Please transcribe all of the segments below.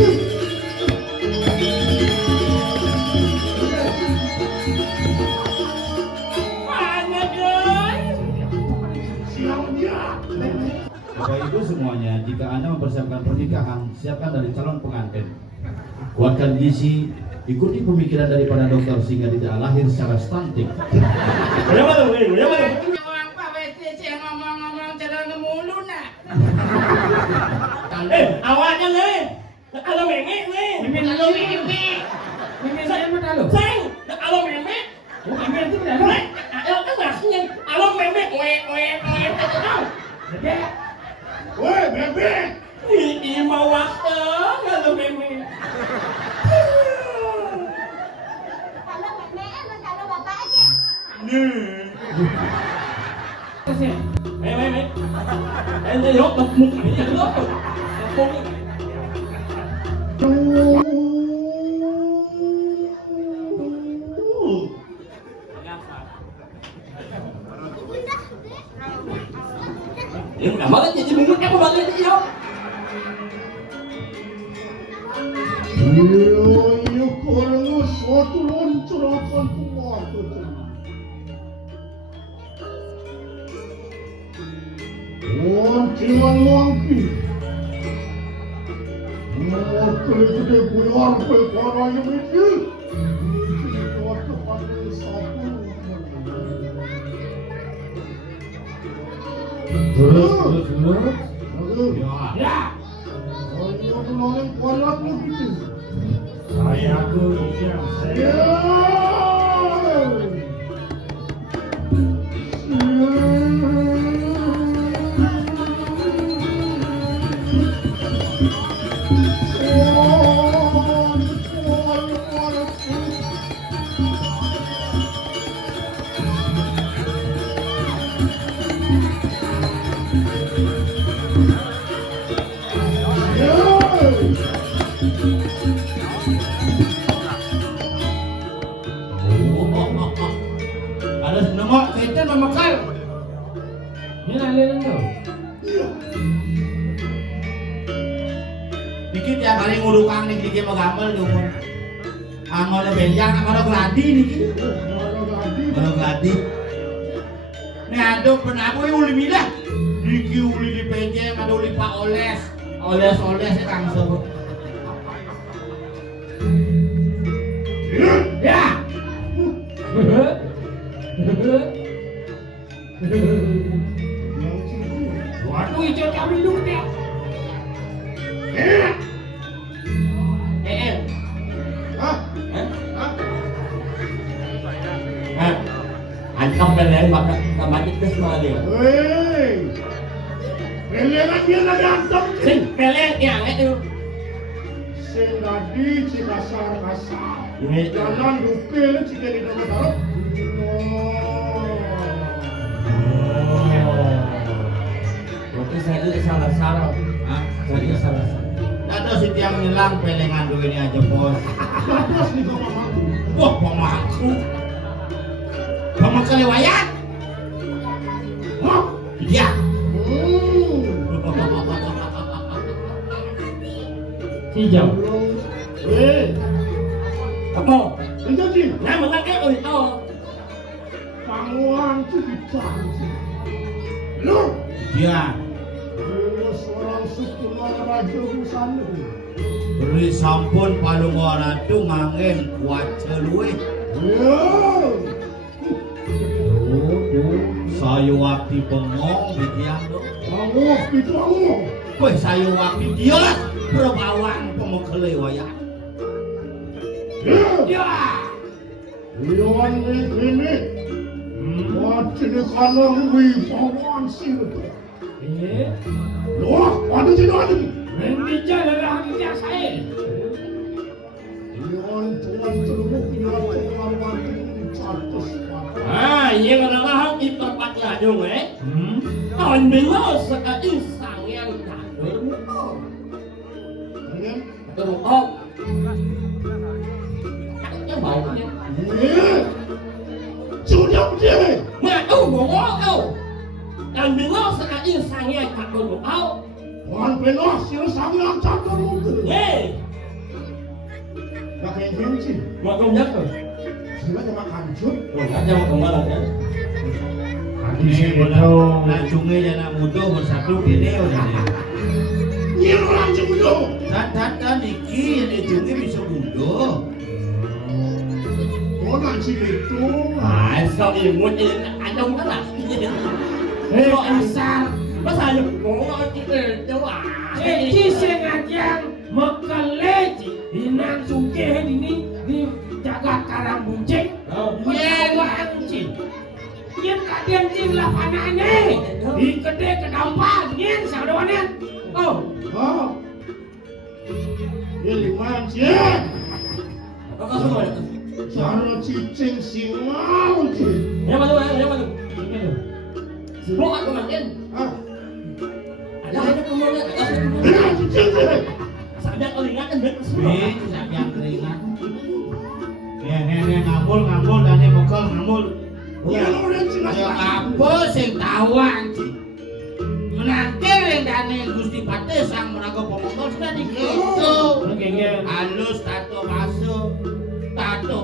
Bapak Ibu semuanya, jika Anda mempersiapkan pernikahan, siapkan dari calon pengantin. Kuatkan gizi, ikuti pemikiran daripada dokter sehingga tidak lahir secara stunting. Awaknya nih, kalau mengek nih, mimin kalau mengek, mimin saya mau sayang, kalau mengek, mimin itu berapa? Itu rasanya, kalau mengek, tahu? Bebek, woi bebek, ini mau waktu kalau mengek. Kalau nenek emang kalau bapaknya. Em nhốt một mục này là nước rồi. Nhưng mà mất cái gì mình ép vào lên gì không? Iyo kono suatu loncaran kuat. Jangan lagi. Kalau kita buyar perkara yang itu, kita pandai satu. Terus. Ya. Saya menolong kualat begitu. Saya aku siap. Ya. Ada nama kita nama kal. Ini alien tu. Dikit ya kali ngurukang nih dikit magamel dong. Amal benjang amal gladi nih. Amal gladi. Nih ada penabu yang uli milah. Dikit uli di benjang ada uli pak oles. Oles langsung. Ya. Waduh, hijau kami dulu dia. Antam peleng bakal kemati ke semua dia. Hei, pelengan dia nak antam. Sing peleng yang itu. Senadi cikasar. Ini Jangan lupa jika di dalam darah. Berarti saya itu salah-salah. Hah? Saya salah-salah. Ada si tiang nyelang pelengan dulu ini aja bos. Batas nih kau mamaku. Wah pemangku. Pemangku lewayat. Hah? Iya. Hijau. Hei, Kamu. jadi Nah, mengakai itu. panggilan itu dicantik. Lu, Iya. lu seorang sukuman raja busana. Beri sampun palung orang tu ngangen kuat celui. Saya waktu pengong di tiang tu. Panggilan itu aku. Kue saya waktu dia lah berbawang pemukul wayang. Ya, Iwan ini. Mati di kanan panggilan sini. Loh, ada di mana? Mengejar dalam hati saya. Iwan tuan terbuka pengalaman catus. Ah, yang orang itu tempat ladung tahun beliau sekali sang yang tak bermuka. Bermuka. Takutnya baunya. Sudah dia. Mau bawa dan beliau sekali sang yang tak bermuka. Wan penos yang sangat catur mungkin. Kenci. Mà công nhất rồi. Sengaja makan cut. Rồi đã cho kembali ya. Ini bola lancungnya jangan mudah bersatu gini udah deh. Iya orang cemudo. Dan iki yang ujungnya bisa mudah. Oh nanti itu. À sao thì muốn đi anh đông đó là. Ê asal. Masa yo ngomong kita coba. Eci sengaja mekeleti inang suke ini di jagat karang bunceng nyewanci yen kadian cing lapanane di gede kedampak yen saudawanen oh Oh. Ini lumayan sih. Kau semua. Cara cicing singal sih. Ya mana? Semua aku makin. Ah. Ada kemudian ada Dengan cicing sih. sampai kelingatan betul semua. Nih, siapa yang keringat? Nih, ngambul, dan mokal ngambul. Ya orang cina Ayo apa sing tawang sih? Menantir yang dane Gusti Pate sang meraga pemokal sudah dikitu. Halus tato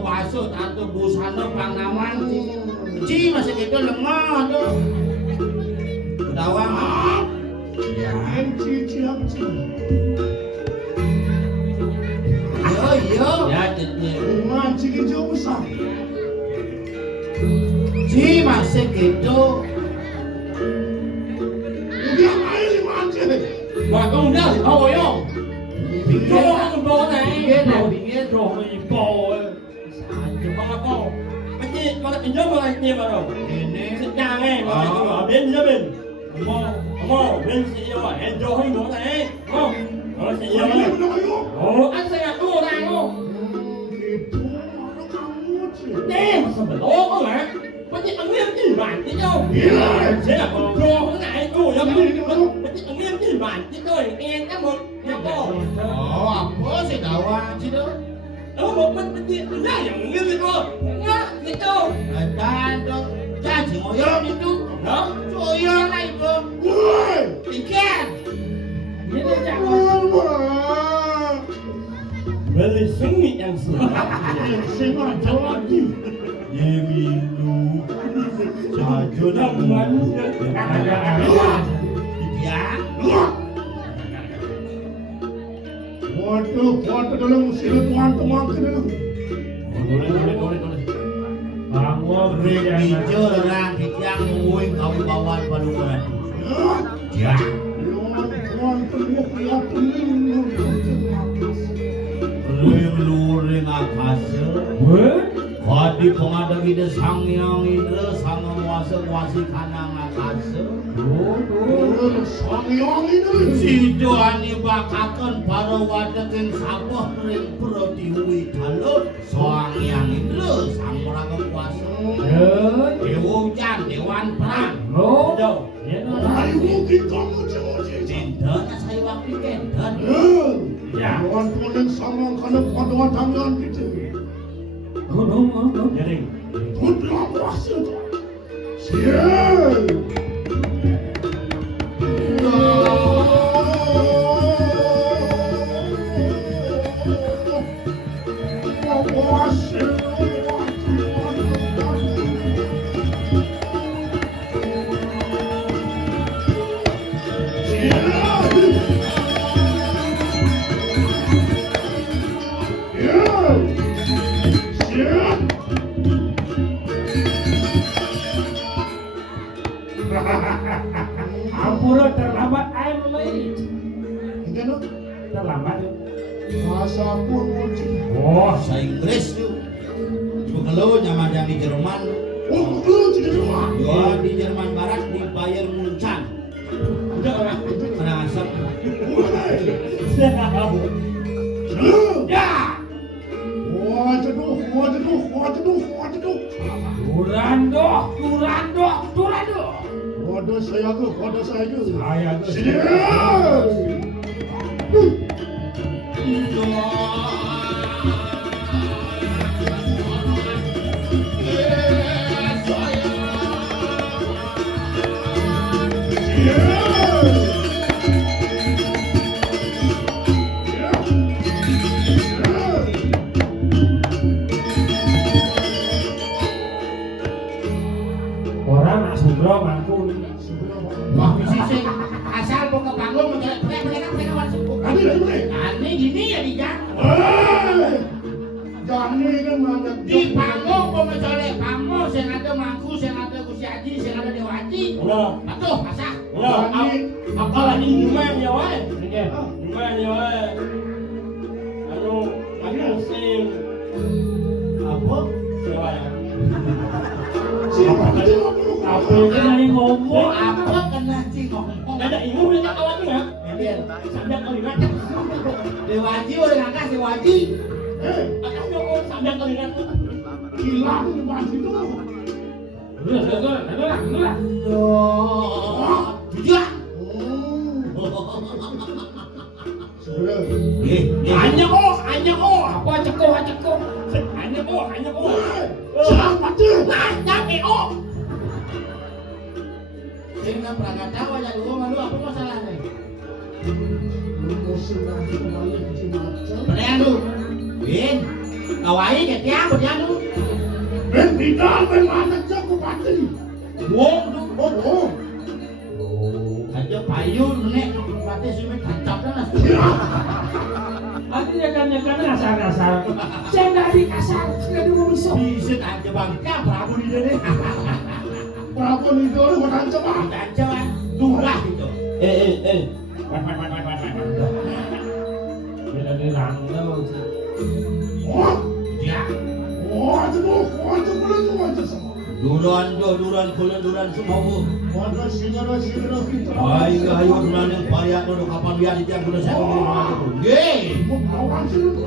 baso, tato busana pangawan sih. Ci masih gitu lemah tuh. Tawang. Ya, Cici. yo. Ya jadi. Lumayan cikin jauh besar. Ci masih gitu. Udah main lumayan sih. Mà công nhất thì thôi không? Pinggir, Bố này. pinggir. Rồi bố. Sao con. Cái gì con lại nhớ con lại tìm vào rồi. Ini. Sẽ càng nghe mà ở bên giữa bên. Mô, bên sẽ yêu ở hết cho hơi bố này. Không? Nó sẽ yêu này. Ồ, anh sẽ gặp cô này không? Itu orang kamu sih. Nè, mà sao phải lố con hả? Có chị ăn miếng gì bản chứ đâu. Gila. Sẽ là con rô cái này. Ủa, có chị ăn miếng gì bản chứ tôi em các một. Nha cô. Oh, apa sih tawang sih tuh? Một mình chị raอย่างnhư vậy cô. Nhá, vậy cô. Dan tuh, jangan ngoyon itu. Đó. Ngoyon lah itu. Woi. Pikir. ini jangan Wah. Beli sengit yang Sengaja lagi. Yemilu. Sajo dah Jangan. Ya. Waduh, dalam sini tuan-tuan ke dalam. Hijau orang yang nguing kau bawa padukuran. Ya. Tuan penuh kelihatan. Ring akasa. Wadi pengadang ide sang yang indra sang nguasa kanang akasa. Sangyong ini. Sido ani bakakan para wadaking sabah ring pratiwi talon sang yang indra sang meraga kuasa. Dewa dewan perang. Đâu? Ayo mungkin kamu jauh-jauh. Cinta saya waktu kenten. Ya, tuan-tuan yang sama karena pada tangan gitu. Jadi. Tuan bilang puasa tuan. Siap. Ampura terlambat I'm late terlambat Bahasa pun muncul. Bahasa Inggris tuh. Begitu zaman yang di Jerman. Oh, lu di rumah. Ya di Jerman Barat di Bayern Munchen. Udah orang. Pernah asap. Ya. Waduh. Durando Waduh saya tuh. saya tuh Siap. Jani gini ya dijak. Jani kan mana? Di panggung pemecolek kamu, sing ada mangku, sing ada Gusti Haji, sing ada Dewa Haji. Atuh masak. Apa lagi gimana wae? Gimana wae? Anu sing Apa? sewa ya. Apa itu dari ngomong? Apa kena sih ngomong? Ada ilmu dia kawan ya. Sadar kali kan. Dewa Haji udah ngangkat Dewa Haji. Akan nyokong sadar kali kan. Hilang masih tu. Udah. Jujur. Sebenarnya. Hanya oh. Apa cekok? Hanya oh. Siapa tu? Nyampe oh. Sing nggak pernah tahu aja lu malu apa masalahnya? Musim nanti kembali ke Sumatera. Bener lu. Bin. Kawai ke tiang bener lu. Ben bidal ben mana cukup hati. Wong lu. Oh. Aja payun nek pati sumit tancap lah. Nanti nyekan asal. Saya nggak dikasar, saya mau bisa. Bisa aja bangka Prabu di dene. Prabu ni tu orang macam apa? Tancapan durah itu. Bila dirangkau sih. Oh. Ya. Itu boleh tu macam sama. Duran semua. Mana segera kita. Ayo duran yang payah tu kapan biar dia guna saya ni mana tu. Ye. Kawan sini.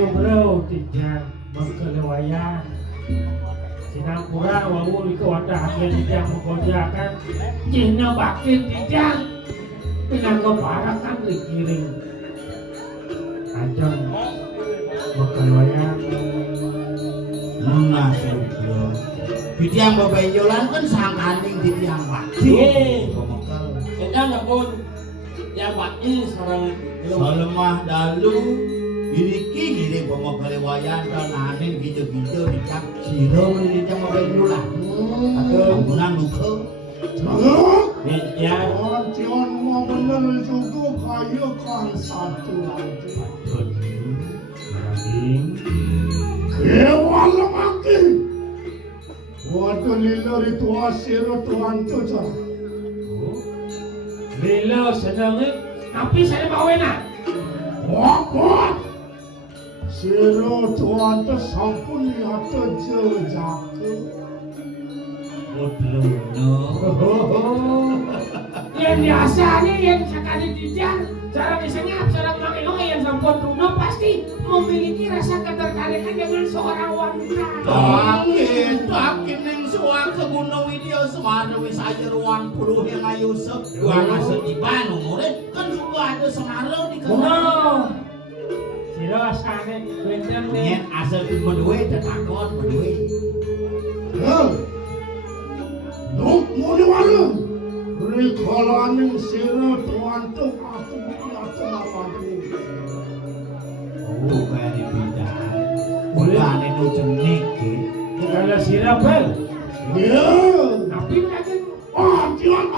Bro, tidak berkelewayaan. Sinapura wawu ke wadah yang tidak menggodakan. Cina bakit tidak. Pinanggo parakan dikiring. Ajeng berkelewayaan. Nasib bro. Di tiang bebenjolan kan sang anjing di tiang bakti. Kita nyokong yang bakti sekarang Salemah dalu Biriki gini pemokalewayan dan aneh gitu-gitu dicak siro di tiang bebenjolan. Atau penggunaan luka. ya Tian mau benar juga kaya kan satu lagi. Kewan makin. Waktu lilor itu asiro tuan tu cah. Lilo sedangnya, tapi saya mau enak. Apa? Siro tuan tu sampun lihat jejak. Yang biasa nih yang sekali dijang, cara misalnya cara mengenal yang sampun tuna pasti memiliki rasa ketertarikan dengan seorang wanita. Takin yang suang sebuno video semana wis aja ruang puluh yang ayu sep dua ngasih di Bandung kan juga ada semarau di Benar. Siro asane bener nih. Nyen asal berdua tetakon berdua. Nuk mau di mana? Rekalaning siro tuan tu aku nak kenapa tu? Oh kayak di bidang. Udah itu cenik. Kalau siapa? Ya. Tapi lagi Tian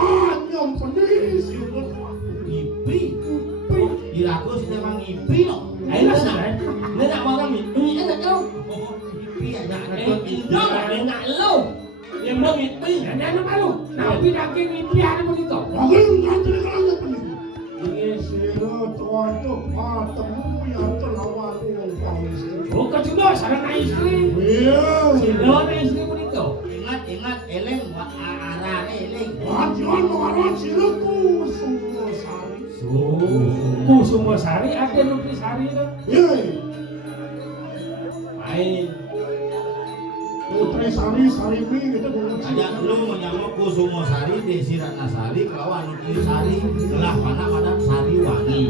yang pening siro tuan. Ipi. Irakus memang ipi no. Ayo sana. Indah enak lo. Yang mau ngipi. Ada apa lu? Tapi daging impian begitu. Lagi ngantri kalau penting. Ini siro tuanto patemu ya terlawan dengan polisi. Bukan cuma sarana istri. Iya. Sarana istri begitu. Ingat eleng arah eleng. Jangan mengarang siroku semua sari. Kusuma Sari ada Nutrisari itu. Iya. Main. Putri Sari Sarimi kita boleh. Aja lu menyamuk Kusumosari, Desi Ratnasari, kelawan Nutrisari, kelah mana pada Sari Wangi.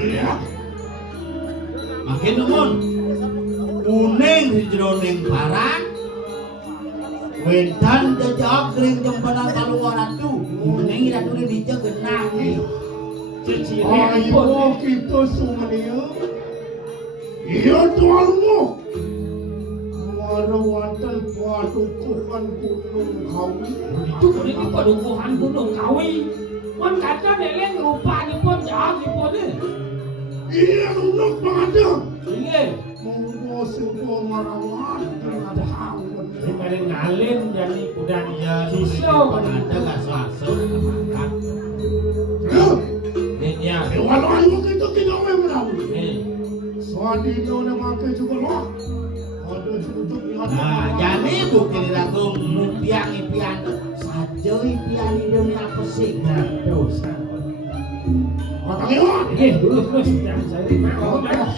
Iya. Makin numun. Kuning di jroning parang. Wendan jajak kering jempenan kalungan atu. Kuning ira tuli dijak genah. Ayo kita semuanya. Iya tuanmu. Marawantan padukuhan gunung kawi. Itu kuning di padukuhan Gunung Kawi. Mon kata leleng rupanya pun jahat di pun ni. Iya nunuk pada. Iya. Monggo sebuah marawan dengan hangun. Kemarin ngalin jadi udang Ya sisau. ada gak selasa makan. Ya. Walau ayo kita tidak memang. Eh. Swadino nak makan juga lah. Ada cucuk yang Nah, jadi bukti ratung impian saja impian Indonesia apa sih? Nah, dosa. Matang iwan. Terus jangan saya mau dah.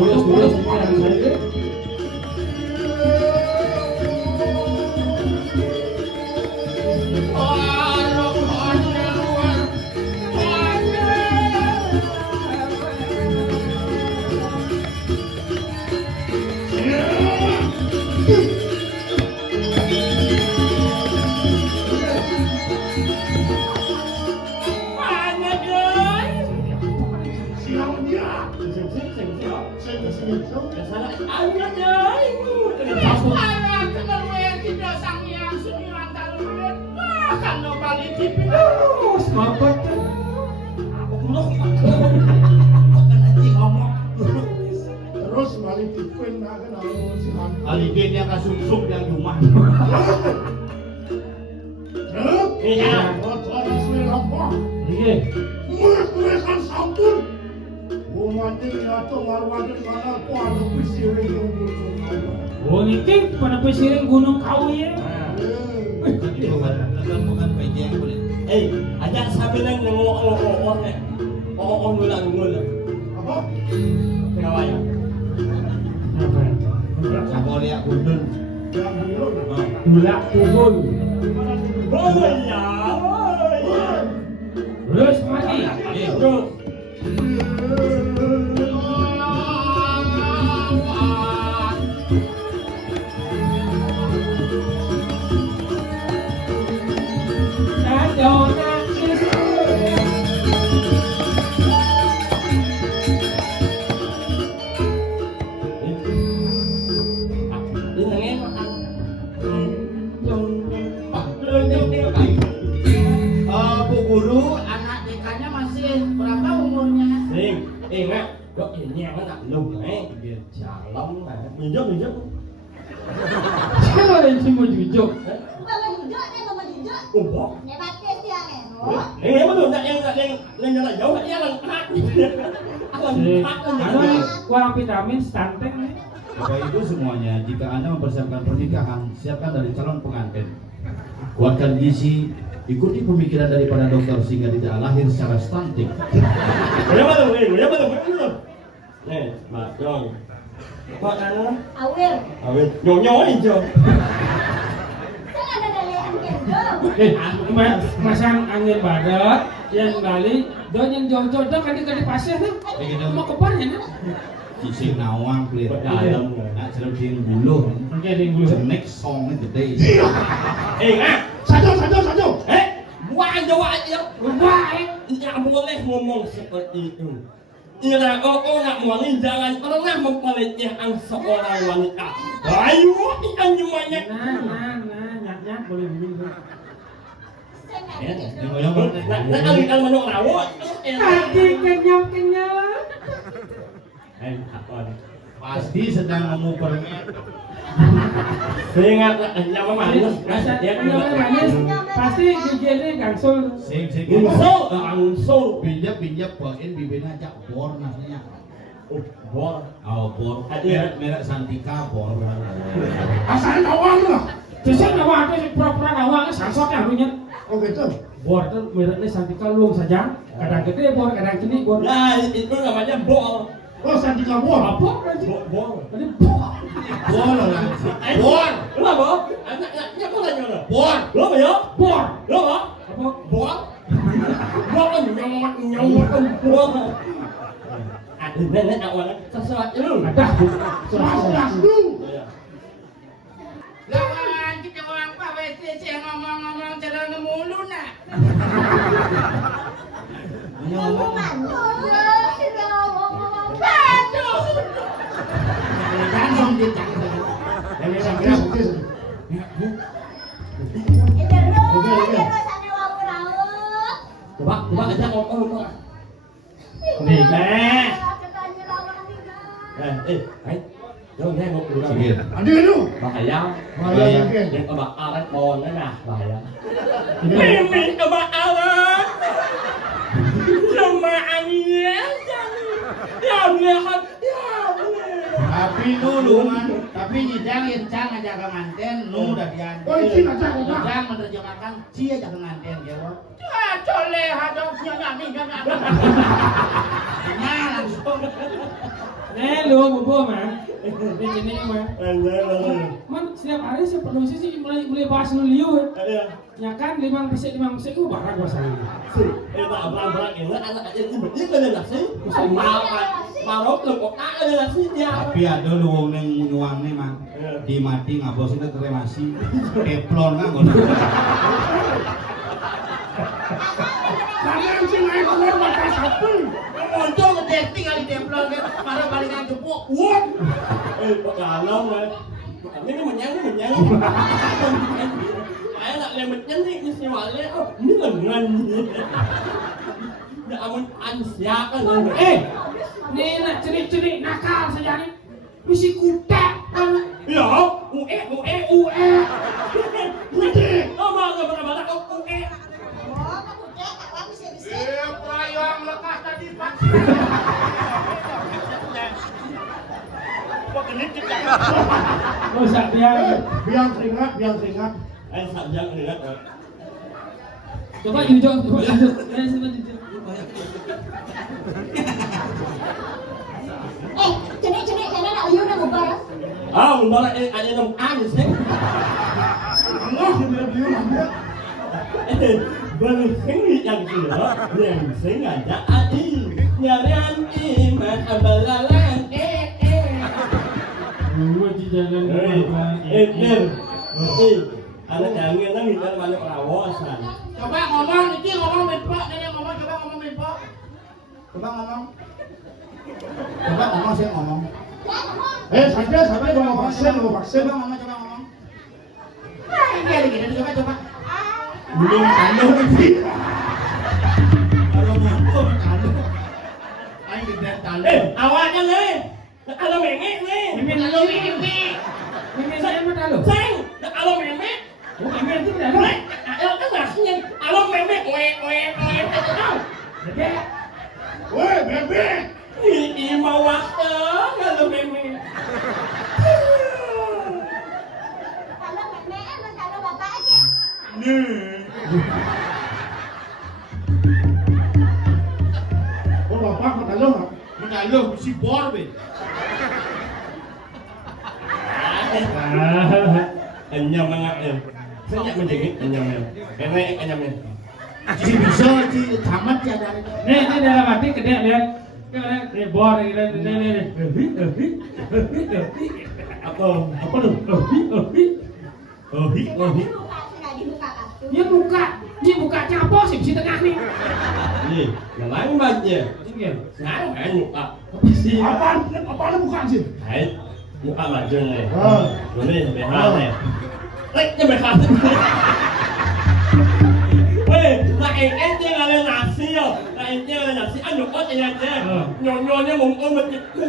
Terus jangan saya. Siang dia. Terus balik tipin nak kenal siang. Alipin yang kasungsung yang rumah. Terus. Iya. Tuan asli lampah. Iya. Mereka sampun. Umatin atau marwatin mana aku ada pisirin yang butuh. Oh ini pada pesiring Gunung Kawi ya. Bukan PJ yang boleh. Ajak sabilan yang ngomong ni. Oh, ngulang. Apa? Tengah wayang. Sama lihat kudun. Yang belum. Gula kubul. Oh ya. Terus mati. Terus. Bu Guru, anak TK-nya masih berapa umurnya? Ingat, kok ini apa tak lu jalan minjak. Siapa yang mau jujur? Mama hijau ni, mama hijau. Oh, Ni batin dia ni. ini betul tak yang jalan jauh tak jalan hak. Anu kurang vitamin stunting nih. Bapak Ibu semuanya, jika Anda mempersiapkan pernikahan, siapkan dari calon pengantin. Kuatkan gizi, ikuti pemikiran daripada dokter sehingga tidak lahir secara stunting. Boleh betul. Nih, Mbak Jong. Kok anu? Awil. Awet nyonya hijau. Saya ada dalian kendor. Masang angin badat yang balik, don yang jauh-jauh kan di pasir nih. Mau ke pan ya? Sisi nawang clear Dalam. nak cerutin bulu. Oke, di bulu. The next song ini gede. Ingat. Saja. Buang Jawa aja. boleh ngomong seperti itu. Ira nggak wangi jangan pernah mempelitihkan seorang wanita. Ayo, ikan semuanya. Nyak boleh begini. Ya, yang goyang. Nah, ikan manuk rawon. Tadi kenyang. Apa? Pasti sedang mengupernya. Seingat nyawa manis. Manis. Pasti giginya gangsul. Sing. Angsul. Pinjam bawain bibirnya aja bor nasinya. Bor. Bor. Merek Santika bor. Asal nawang lah. Justru nawang itu pura-pura nawang sangsotnya harunya. Oh gitu. Bor itu mereknya Santika luang saja. Kadang gede bor, kadang cilik bor. Nah, itu namanya bor. Oh Santika buah. Apa kan sih? Bor. Tadi bor. Bor lah. Bor. Lu apa? Anaknya apa lagi lu? Bor. Lu apa ya? Bor. Lu apa? Apa? Bor. Bor nyomot bor. Ada nenek awal sesuatu lu. Ada. Sebelas lu. Lawan kita orang Pak WC ngomong-ngomong cara ngemulu nak. Ngomong sudah ngomong. Jangan dia. Coba aja ngomong. Nih, Jangan nengok dulu. Ada lu. Bahaya. Bahaya mungkin. Yang kebakaran pohonnya nah bahaya. Mimi kebakaran. Cuma angin ya lihat ya. Tapi dulu man, tapi nyidang encang aja ke nganten, nu udah diantar. Oh itu aja kok. Nyidang menerjemahkan cia aja ke nganten jawab. Cole hadong sia ngami. Nah langsung. lu bobo mah. Di sini mah. Man setiap hari saya produksi sih mulai bahas nu liu. Ya kan 5 pesek gua barang gua saya. Abang-abang ini anak aja ini betul kan lah sih. Marok lu kok ada sih dia. Tapi ada lu wong nang nyuwangne mang. Di mati ngabosine kremasi. Teflon kan ngono. Tangan sing ae keluar mata sapi. Untung ngedeting kali teflon kan marah balingan jupuk. Wah. Kalau ini menyang. Saya nak lemetnya nih mesti wale. Oh, ini lengan. Dah amun ansia kan. Nih nak cerik-cerik nakal saja nih. Mesti kutek kan. Ya, ue. Oh, mau berapa kok ue. Prayong lekas tadi Pak. Kok genit kita? Enggak usah Biang keringat. Sabjang lihat. Coba jujur. Ya, coba jujur. Cenik karena nak ayu nak ubah. Udah ada nom sih. Allah dia. Baru sing yang kira, yang sing aja adi. Nyarian iman abalalan. Gua di jalan Ada jangan kan kita banyak rawasan. Coba ngomong menpok, nenek ngomong coba ngomong menpok. Coba ngomong saya ngomong. Sampai mau vaksin. Coba ngomong. Ini ada gini coba. Belum tanduk sih. Kalau ngomong tanduk. Ayo gede tanduk. Awaknya nih. Kalau mengek nih. Mimin saya mah tahu. Sayang, kalau mengek. Mimin itu dah. Ayo kan nasinya. Kalau mengek tahu. Bebek. Woi, bebek. Ini mau waktu kalau mengek. Kalau nenek dan kalau bapaknya. Oh bapak mengaluh. Mengaluh si bor be. Anyam banget ya. Saya menjengik anyamnya. Enek anyamnya. Si bisa si tamat ya dari. Nih dalam hati gede lihat. Nih bor ini. Apa lu? Buka sudah dibuka kartu. Ini buka apa sih di tengah nih? Gì? Là láng bên gì? Tinggal. Sáng hả nhục à? Apaan bukan sih? Hãy nhục à mà trường này. Ờ. Rồi đi mày ha này. Đấy, cho mày ha. Ê, lại em chơi là lên làm siêu. Lại em chơi là làm siêu. Anh nhục có chơi là chơi. Nhồi nha mùng ôm mình chụp cua.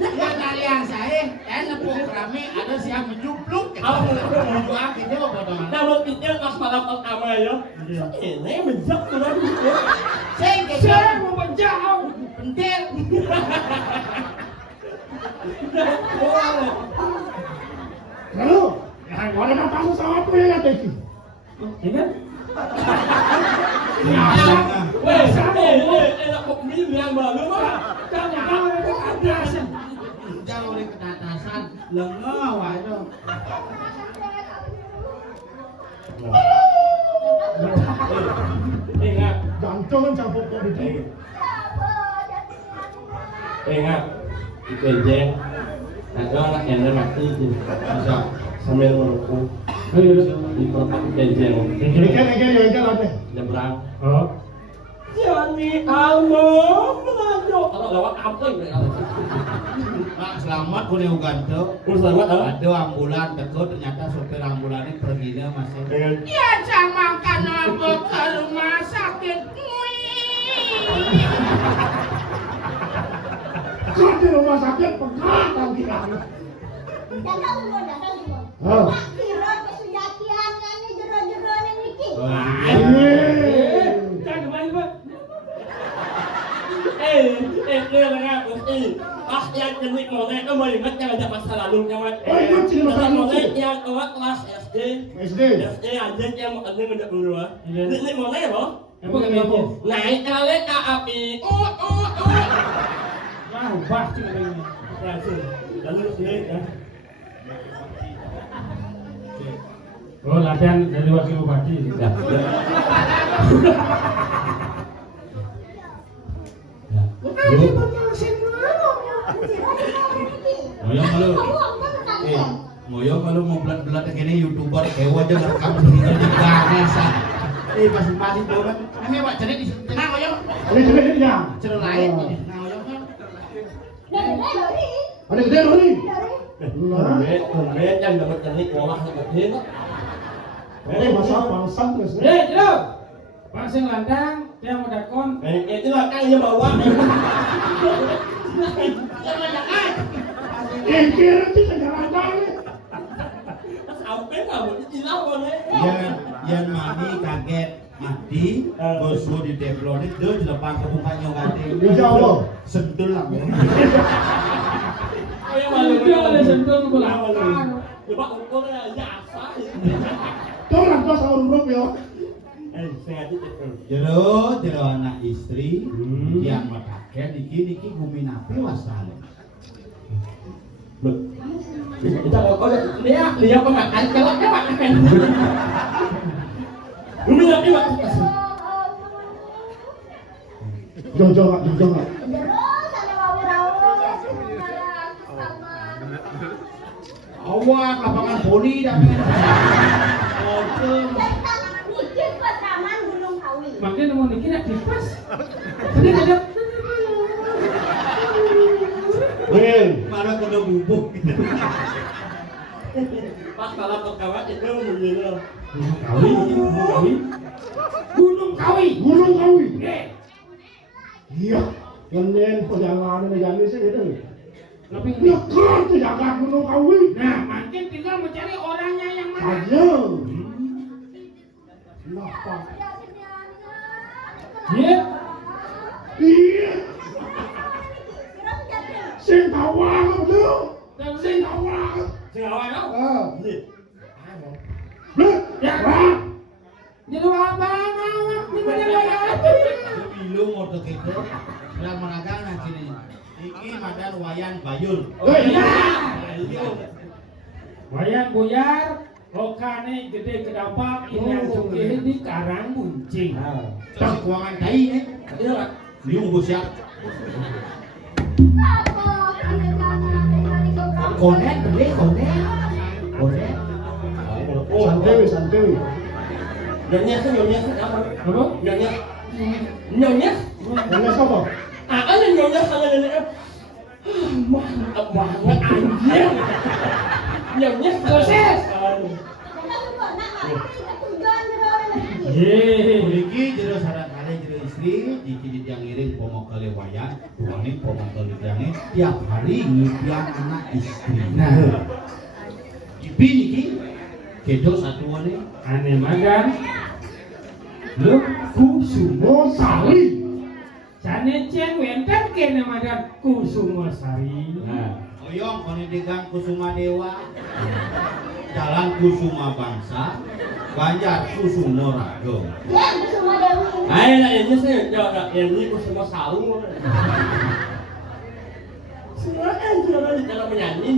Yang kalian saya, enak programnya ada siang menjubluk. Kalau mau apa itu apa? Nào một tí chơi pas malam à mày nhá. Ini mình dốc rồi đó. Saya mau menjauh, pentil. Lalu, yang mana kamu sama apa ya tadi? Tinggal. Ê, là một miếng làm bờ đúng không? Kau itu keatas. Kalau di ketatasan, lengah wah itu. Ê Nga, Jangan cabut dari dia. ê Nga, di Kenjeng, ada anak yang ada mati di bisa sambil menunggu di kota Kenjeng, Ikan ada. nyebrang. Oh. Jadi Allah melaju. Kalau lewat apa ini? Pak selamat punya Uganda. Selamat Ada ambulan teko ternyata sopir ambulannya perginya masih. Ya jangan makan apa ke rumah sakit. Kau di rumah sakit pengatan kita. Datang semua. Oh. Nak kira kesujatian ini jero-jero ini. Jangan kemana Pak? Đưa là Nga của y. Bác yang jenis model itu mau ingat yang ada masa lalu nyawa. Oh, ingat sih masa lalu. Model yang kelas SD. SD. SD aja yang ada yang berdua. Ini model loh. Apa kata? Naik kali ke api. Wah, ubah cuma ini. Ya sih. Lalu sini ya. Oh, latihan dari wakil bupati. Ya. Ngoyong kalau, ngoyong kalau mau belat-belat gini YouTuber kewa aja rekam tinggal di garesa. Masing-masing tuh kan. Kami Pak jadi di tengah ngoyong. Ada dia. Cerita lain di tengah ngoyong kan. Ada gede loh nih. Tumben yang dapat jenis ngolah seperti itu. Masa bangsat terus. Jero. Pasang landang, dia mau dakon. Itu lah kan dia bawa. Kira sih sejarah Sampai nggak mau dilawan Yan mani kaget mati, bosu di deplon itu di depan kebukaan nyongate. Insya Allah. Sentul lah. Dia oleh sentuh bola. Coba ukurnya jasa. Tuh lah kau sama rumah ya. Sengaja itu. Jero anak istri yang memakai niki guminapi wasale. Kita kalau dia pemakan kalau dia makan. Bumi lagi mak. Jojo nggak. Awak lapangan voli dan Makanya mau niki nak kipas. Tadi ada. mana kena bubuk. Pas kalau pekawat itu begini. Gunung Kawi. Iya. Yang perjalanan jalan sih itu. Lebih Ya kan tidak Gunung Kawi. Nah, makin tinggal mencari orangnya yang mana. Aja. Kenapa? Iya. Iya. Sing tawang betul. Sing tawang. Sengawan kan? Ni. Ya. Jadi abang awak ni mana bayar? Ilu moto gitu. Bilang managang nah sini. Iki madan wayan bayul. Iya. Iya. Wayan buyar. Lokane gede kedampak ini yang sugih di Karang Buncing. Terus keuangan kai nih. Iya lah. Liung busiak. Konet beli konet. Santai. Nyonya apa? Apa? Nyonya. Nyonya siapa? Ada nyonya sama nenek. Mantap banget anjir. Nyonya Proses. Iki jero sareng-sareng jero istri, dikit yang ngiring pomokal wayan, tuane pomokal diange tiap hari ngimpian anak istri. Nah. Ipi niki kedo satuane Aneh magan. Lu Kusumosari. Jane ceng wenten kene magan Kusumosari. Nah, oyong kono degang Kusuma Dewa. Jalan Kusuma Bangsa, Banjar Kusuma Rago. Ya, Kusuma Dewi. Ayo lah ini sih, ini Kusuma Saung. Semua kan cuma di dalam menyanyi,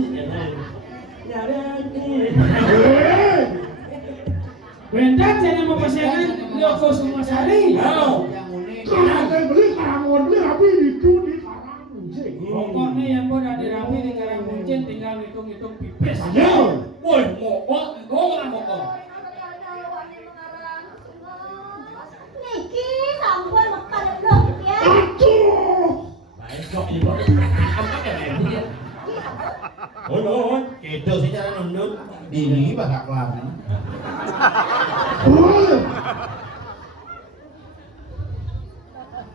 Wenten jane mau pesenan yo Kusumosari. Yang unik. Kalau beli karangon beli tapi itu di Karangkuncing. Pokoknya yang udah dirapi di Karangkuncing tinggal hitung-hitung pipis. Ayo. woi, mau. Niki sampun makan belum ya? Aduh. Baik, kok ibu. Apa kayak ini? Oh. Kedo sih cara nunduk dini bakal kelar.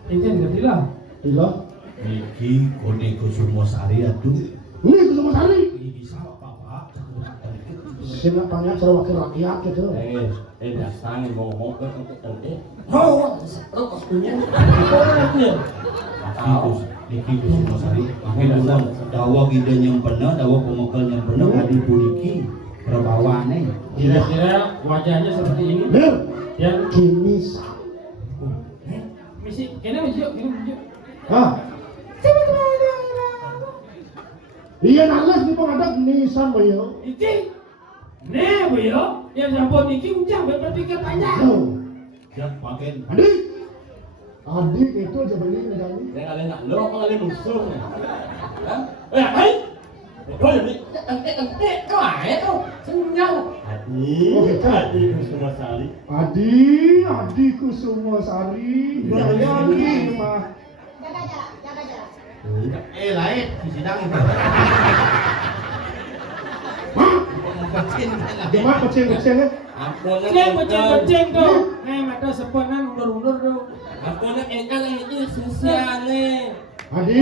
Ini ngerti lah. Gila. Niki kode Kusumosari atuh. Ini Kusumosari. Ini bisa Bapak. Sini tanya cara wakil rakyat gitu. Dasar nih mau ke nanti. Terus Niki Kusumosari. Akhirnya dawa gide nyempena, dawa pemokal nyempena kadi puniki perbawane. Kira-kira wajahnya seperti ini. Ber. Yang Kini misi kene wujud. Hah? Iya nangis di pengadap nisan bayo. Iki. Ne boyo, yang sampun iki ujang berpikir panjang. Siap pakai. Adik itu aja beli negara. Saya kalian nak lo, kalian musuh. Hah? Hai. Kau jadi kau aja tu senyum. Adi Kusuma Sari. Adi Kusumosari. Bayangin mah. Jaga jarak. Lain di sidang itu. Cuma kecil-kecilnya. Ampun. Ceng beceng tuh. Mata sepenan undur-undur tuh. Ampun engkau ini sosialnya. Adi.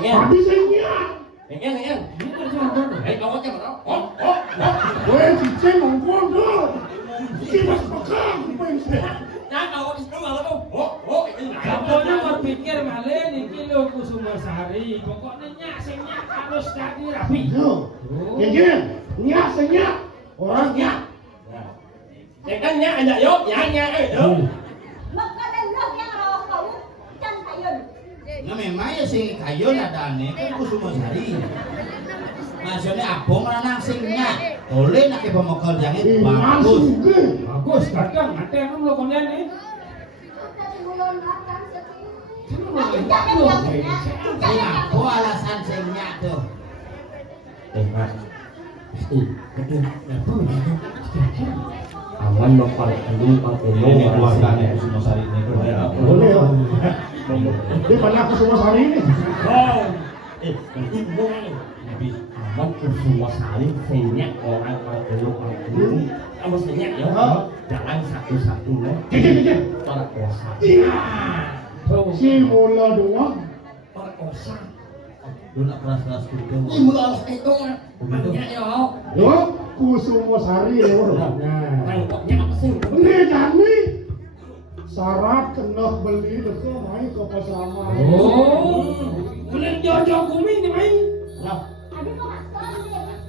Adi sayangnya. Gue cicing ngomong tuh. Kita pegang. Pokoknya berpikir malih niki lho Kusumosari. Pokoknya nyak harus jadi rapi. Yo. Gini. Nyak senyak. Orang nyak. Ada yuk, nyanyi itu. Makan enak yang rawat kau can kayun. Nah memang ya sing kayon ada ane kan Kusumosari. Maksudnya abong ranang singnya. Oleh nak pemokal jangan bagus. Bagus, kadang ada yang lo kondian nih. Apa alasan singnya tuh? Aman bapak kandung pakai Ini keluarganya Kusumosari ini. Boleh ya. Dia banyak Kusumosari ini. Nanti boleh. Aman Kusumosari senyak orang kandung. Kamu senyak ya? Jalan satu-satunya. Para kuasa. Si mula doang. Para kuasa. Lu nak keras-keras gitu. Ini mula itu banyak ya. Yo, Kusumosari yo. Tangkapnya apa sih? Ini kami syarat kena beli dekat main ke pasaman. Boleh jojo kumi nih main. Adi mau makan.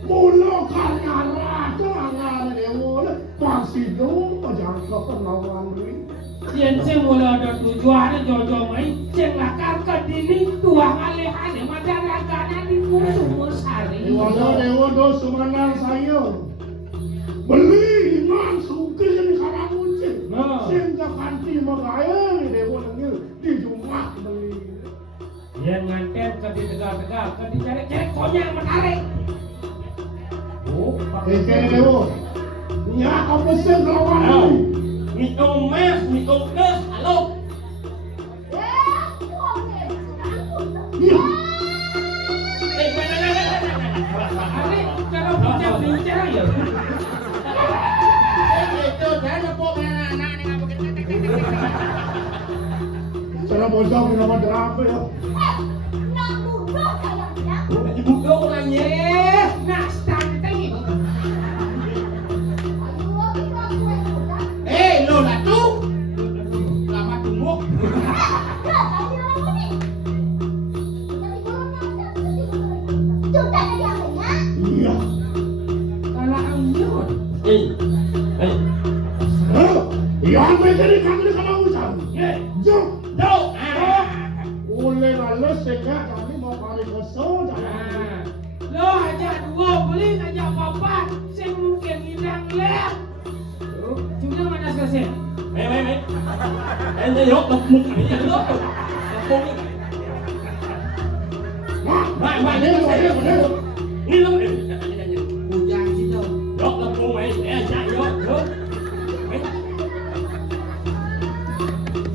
Mula kanyara kelangan dewa pasti dong jangka penawan beli. Yen sing mulai ada tujuannya jojo main, sing lakar ke dini tuang alih-alih masyarakat di Kusumosari. Dewa dewa dos sumanan saya. Beli iman sugih di Karangkuncing. Sing kanti magaya dewa nangil di Jumat beli. Yen nganten ke di negara tegal-tegal kan dicari-cari konya menarik. Oh, Dewo. Ya, apa sih lawan Halo. ini? Ngitung mes, ngitung kes, halo. Iya. Ari kalau bicara ya. Itu saya nepuk anak-anak ini ngapa kita. Cara bocah kenapa drama ya? Nak duduk sayangnya. Ibu dong nanya. Nah, stand tadi. Ayo, kita buat. Lo lah tu. Lama tunggu. Ya, tadi orang ini. Tapi kalau nak sudah ada yang banyak. Iya. Kalau anjur. Yang begini kami kalau usah. Jom. Jauh. Oleh lalu sehingga kami mau balik ke soda. Lo ajak dua, boleh ajak papat. Saya mungkin hilang leh. Cuma mana selesai? Mày. Em đã dốt độc một cái gì đó. Mày Ini đi boleh, boleh. Ini lắm. Hujan sih tau. Dốt độc một mày, mẹ chạy dốt.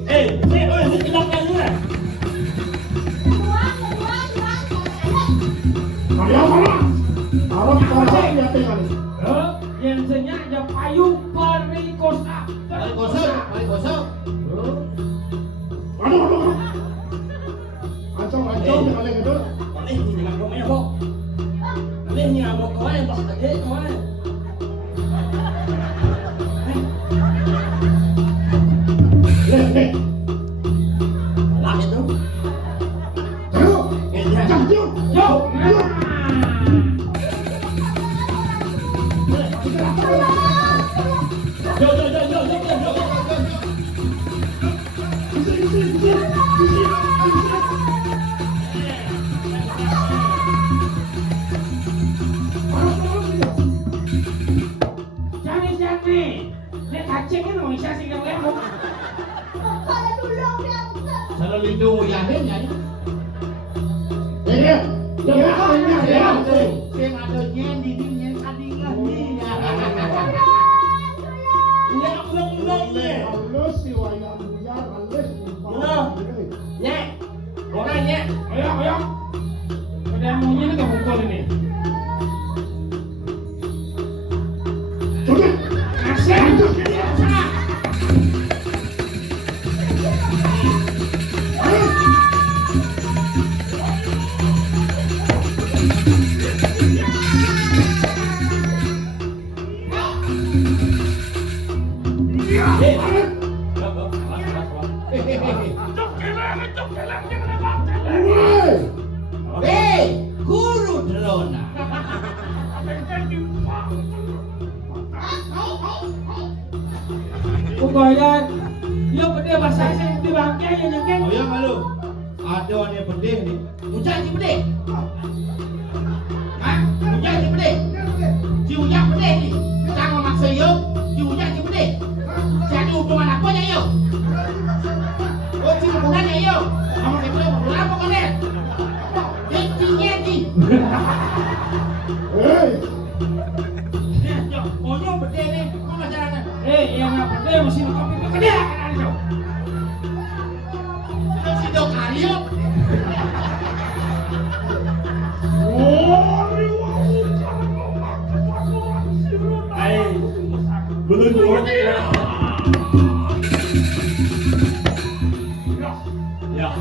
Ê, xe ơi, cái lông anh nữa. Kalian mana? Harus kocek ya tinggal. Yang senyak ada payung perikosa. Balik kosong. Aduh. Acong di kali gitu. Còn đây thì làm không em không? Đây nhà một có em bỏ thế thôi. Hei. Làm gì đâu. Ayo. Nghe chưa? Jom. Jom. Vô. Jani. Lihat kacing kan mau bisa sih kamu. Kalau dulu dia Kalau lindung hujannya nyanyi. Ini. Ya, ya. Saya ada nyen di nyen tadi lagi. Nhà lông lông nè. Halus si wayang buyar, halus. Nhẹ. Có này nhẹ. Ayo. Ada yang maunya nih mukul ini. Coba. Asik. Guru drona. Ugoyan. Dia benda bahasa saya di bangkai yang nyengkeng. Oh ya malu. Ada ni pedih ni. Hujan si pedih. Hujan si pedih. Si hujan pedih ni. Jangan maksa yo. Si hujan si pedih. Jadi hubungan apa ya yo? Oh si hubungannya yo. Kamu kata hubungan apa kan ni? Tinggi. Hei. Onyo pedih ni. Kau masalahnya. Yang apa dia mesti kopi kedai kan ada. Si dok Aryo. Ai. Belum dulu. Ya.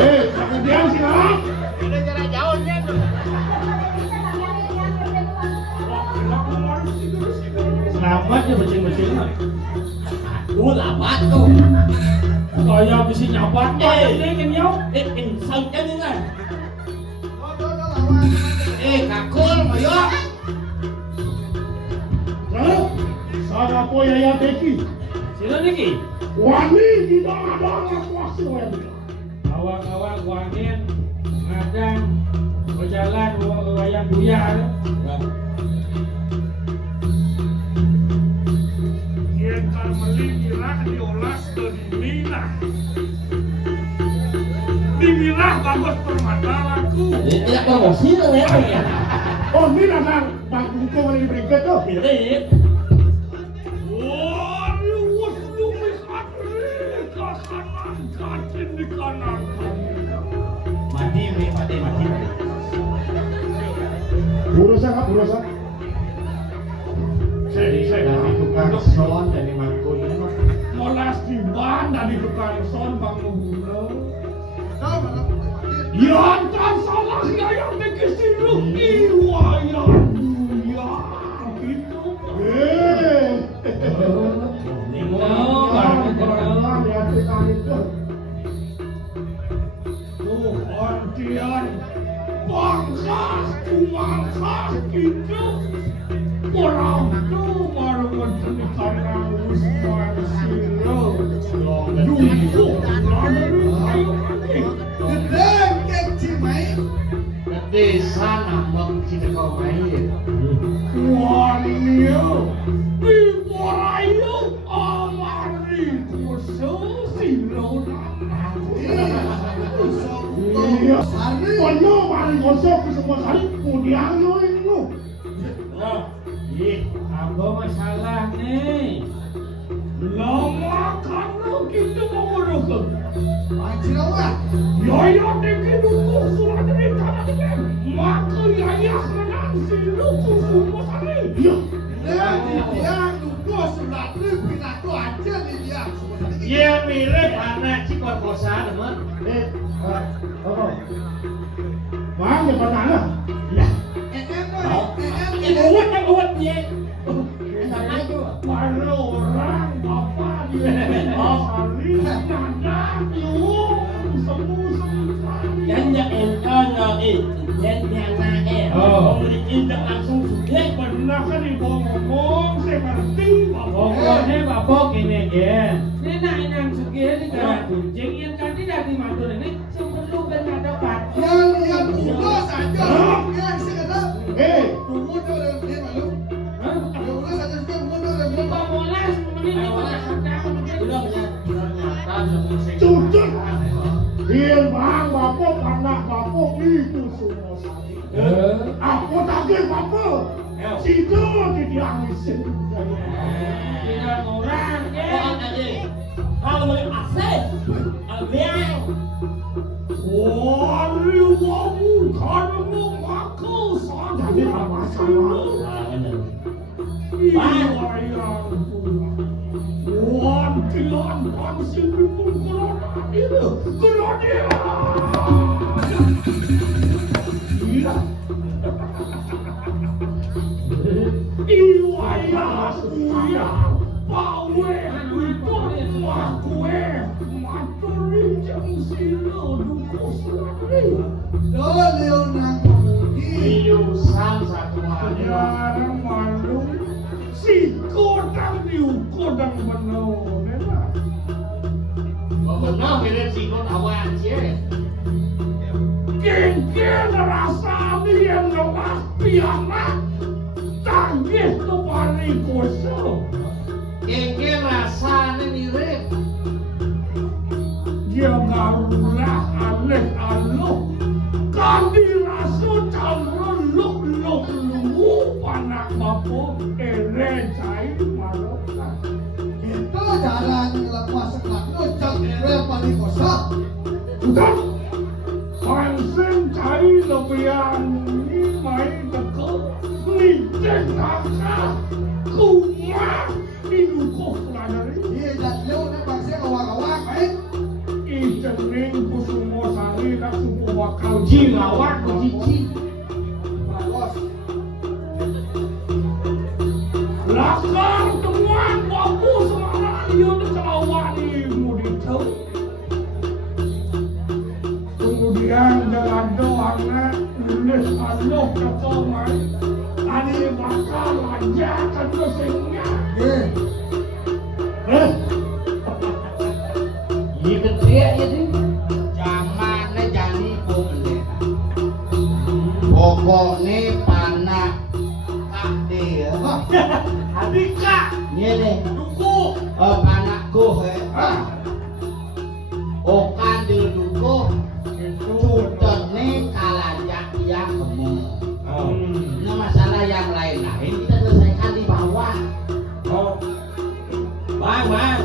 Hei, jangan diam sekarang. Udah jalan jauh ni. Selamat ya becing-becing. Đúng là bát đâu. Kaya bisa nyabat ni kan yo. Sao chân như này. Kakul mayo. Sana po yaya Becky. Sila niki. Wani tidak ada kuasa wayang. Awak-awak wangin kadang berjalan wayang buyar. Yang Karmeli mirah diolah ke dimirah. Dimirah bagus permata laku. Tidak promosi kan ya? Oh, mirah nang bang buku mana diberikan tuh? Mirip. Wah, riwus lumih atri ke kanan, kacin di kanan. Mati, mati. Burusan kak, burusan. Saya dari tukang son dari Makun. Molas di ban dari tukang son bang Mugulo. Yantan salah yang dikisiru iwayan duya gitu. Tuh antian bangkas kumangkas gitu. Orang tuh baru menceritakan Usman Siro. Dulu lalu ayo lagi. Di sana mengcina kau main. Waliyo, Iborayo, Amari, Kuso, Silo, Iya, Kono, Mari, Kuso, Kuso, Sari, Kudiang, Yoinu. Ambo masalah nih. Lama kamu gitu mengurus. Anjir apa? Yaya dikit ukur surat dari tanah ini. Maka yaya kenan Silo, Kuso, Sari. Iya. Dia nunggu surat lu pinatu aja nih dia. Iya mirip anak cikor kosan teman. Bang, di mana? Ya. Uwat dia. Mana orang bapak dia? Sari, nana, yuk, semua. Tidak langsung sudah. Pernah kan ibu ngomong, saya ngerti. Pokoknya bapak gini gen. Ini nainan sugih di jalan kuncing yang kan tidak dimatur ini perlu berhadapan. Yang udah saja. Yang sekedar. Tunggu tuh dari dia malu. Yang udah saja sudah mundur dari dia. Bapak molas menit Cucuk. Iya bang, bapak anak bapak itu semua sari. Aku tadi bapak. Situ didiamisin. Tidak orang gen. Kalau mau akses, albiang. Wari wamu karmu maku sadari masalah. Iya yang wantian pansin bipun kerana iya. Iwaya suya pawe wipun makwe maturi jam silo dukus lagi. Dolio nang di. Liusan satu hari. Jarang malu si kodang diukodang benou nena. Benar mirip sikon awan cie. Geng-geng rasa dia ngelas pianak tanggih kepari koso. Keke rasanya mirip. Dia ngarulah aleh aluh kan dirasa calon luk lungu panak mapo ere cai marokan. Itu jalan lepas sekelat nujak ere paling kosong. Udah pansen cai lebihan ini main dekat licin kakak kumah hidupku peladari. Dia jatuh nang bangsa awak-awak baik. Icening kusumo sari nak suku wakal jingawak kucici. Bagus. Lakar temuan wapu semarang yun kelawani muditau. Kemudian jalan doangnya nulis aluh ketomai. Tadi bakal aja kan dosengnya. Iya betul ya itu. Zamannya jani pendeta. Pokoknya panak kakde ya. Adika, Ini duku, panakku he. Okan di duku. Cudot nih kalajak yang kamu. Ini masalah yang lain-lain kita selesaikan di bawah. oh, bang,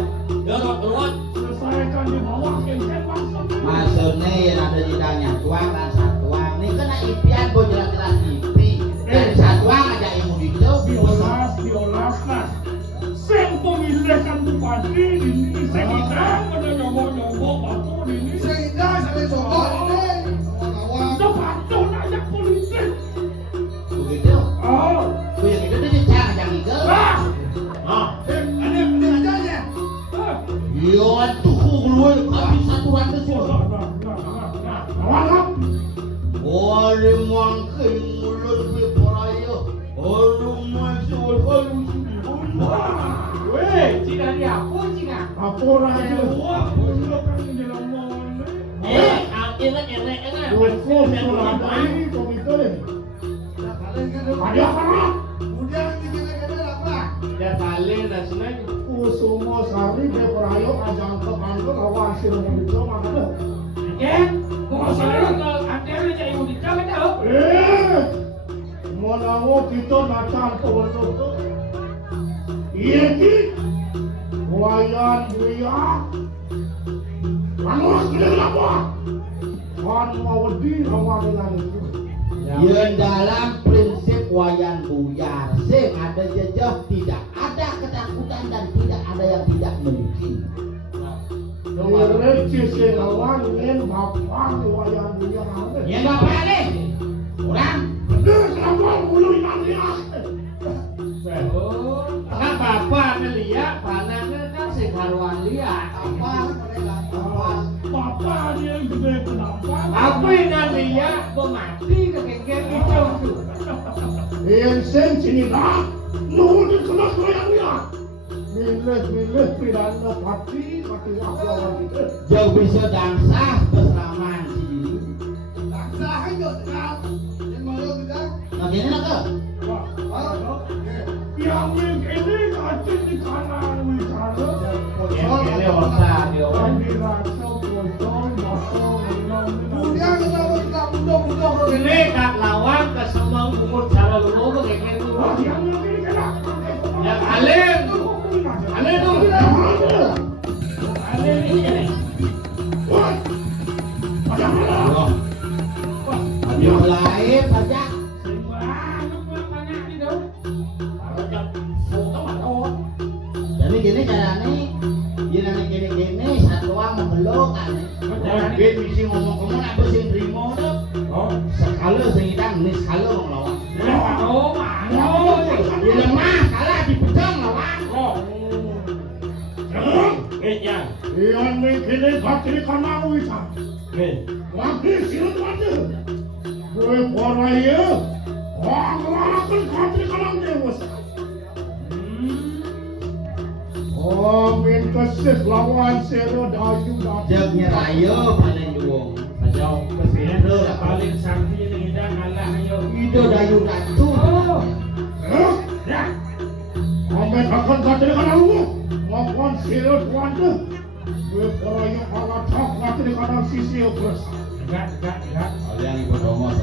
gerot, Selesaikan di bawah kengkeng maksud. Maksudnya yang ada di dalamnya tuang dan satuang. Ini kena impian gue jelas-jelas impi. Dan satuang aja ilmu itu. Diolas nah. Sing pemilihan bupati ini sing kita pada nyoba-nyoba batu ini. Sehingga saya coba ini kawan-kawan. Sepatu aja politik. Begitu. Oh, Gue yang itu dia cara yang itu. Ini aja. Iya tuh keluar kami satuan itu. Kawan. Orang mangkin mulut gue peraya. Orang masuk kalau Weh, Cina dia apa Cina? Apa aja. Wah, punya kan di lemon. enak. Dosa Surabaya komite. Kalian kan Ada apa? kemudian dikira-kira apa? Ya kali rasanya Kusumo Sari Deprayo ajang ke kantor awas sira itu makanya. Kok saya kalau antara jadi mau dikawin tahu? Monawo kita natang to. Iya ki. Wayan buya. Anu kita apa? Kan mau di awak dengan itu. yang dalam prinsip wayan buyar sing ada jejak tidak ada ketakutan dan tidak ada yang tidak mungkin. Direci senawan ngen bapak wayan buya ada. Ya nggak apa nih orang Bener sama mulu inangnya. kan bapak ngeliat panahnya kan sing haruan liat. Apa mereka? Apa? Bapak dia yang gede kenapa? Apa yang ngeliat gua mati kekengkeng itu tuh. Yang sen sini lah. Nuhun kena koyangnya. Milih pidana pati apa itu. jauh bisa dangsah berseraman sini. Daksa aja tenang. Yang malu kita. Nah gini nak ke? Yang ini kacil di kanan wicara. Ini orang dia Yang dirasa bocor bosong Kemudian kita mudah-mudah ini kak lawan ke semang umur cara lu kekengkeng lu. Yang ini kena. Ya kalian tuh kalian ini Yang lain pajak. Jadi gini caranya, gini satuan membelok kan. Dia bisa ngomong kamu nak bersih terima tu. Sekala sehidang ni sekala melawan. Dia lemah kalah di pedang lawan. Yang mikirnya bateri kanan wicara. Lagi silat ada. Gue poraya. Orang bateri kanan dewas. Oh, min kesih lawan sero dayu dayu. Jagnya raya paling juang. Jauh kesini paling sakti ini kita ngalah ayo. Itu dayu ratu. Amet akan bateri kanan lu. Lawan sero tuan tu. Gue poraya kalah tak bateri kanan sisi opus. Enggak. Ada yang ikut domos.